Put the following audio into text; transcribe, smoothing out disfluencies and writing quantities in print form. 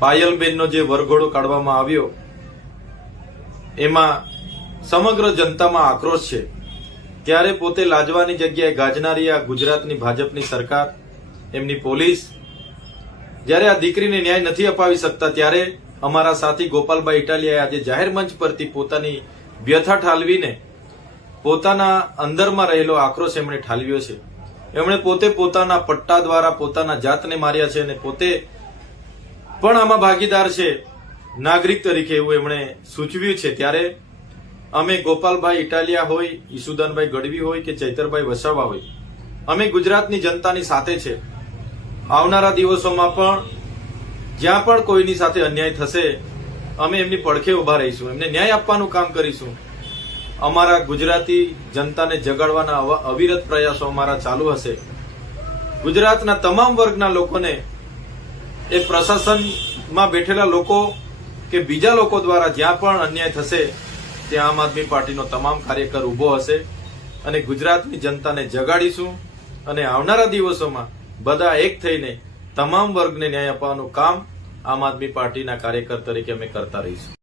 પાયલબેનનો જે વરઘોડો કાઢવામાં આવ્યો એમાં સમગ્ર જનતામાં આક્રોશ છે, ત્યારે પોતે લાજવાની જગ્યાએ ગાજનારી આ ગુજરાતની ભાજપની સરકાર, એમની પોલીસ જ્યારે આ દીકરીને ન્યાય નથી અપાવી શકતા, ત્યારે અમારા સાથી ગોપાલભાઈ ઇટાલિયાએ આજે જાહેર મંચ પરથી પોતાની વ્યથા ઠાલવીને પોતાના અંદરમાં રહેલો આક્રોશ એમણે ઠાલવ્યો છે. એમણે પોતે પોતાના પટ્ટા દ્વારા પોતાના જાતને માર્યા છે અને પોતે પણ આમાં ભાગીદાર છે નાગરિક તરીકે, એવું એમણે સૂચવ્યું છે. ત્યારે અમે ગોપાલભાઈ ઇટાલિયા હોય, ઈસુદાનભાઈ ગઢવી હોય કે ચૈતરભાઈ વસાવા હોય, અમે ગુજરાતની જનતાની સાથે છે. આવનારા દિવસોમાં પણ જ્યાં પણ કોઈની સાથે અન્યાય થશે અમે એમની પડખે ઉભા રહીશું, એમને ન્યાય આપવાનું કામ કરીશું. અમારા ગુજરાતી જનતાને જગાડવાના અવિરત પ્રયાસો અમારા ચાલુ હશે. ગુજરાતના તમામ વર્ગના લોકોને, એ પ્રશાસનમાં બેઠેલા લોકો કે બીજા લોકો દ્વારા જ્યાં પણ અન્યાય થશે ત્યાં આમ આદમી પાર્ટીનો તમામ કાર્યકર ઉભો હશે અને ગુજરાતની જનતાને જગાડીશું અને આવનારા દિવસોમાં બધા એક થઈને તમામ વર્ગને ન્યાય અપાવવાનું કામ આમ આદમી પાર્ટીના કાર્યકર તરીકે અમે કરતા રહીશું.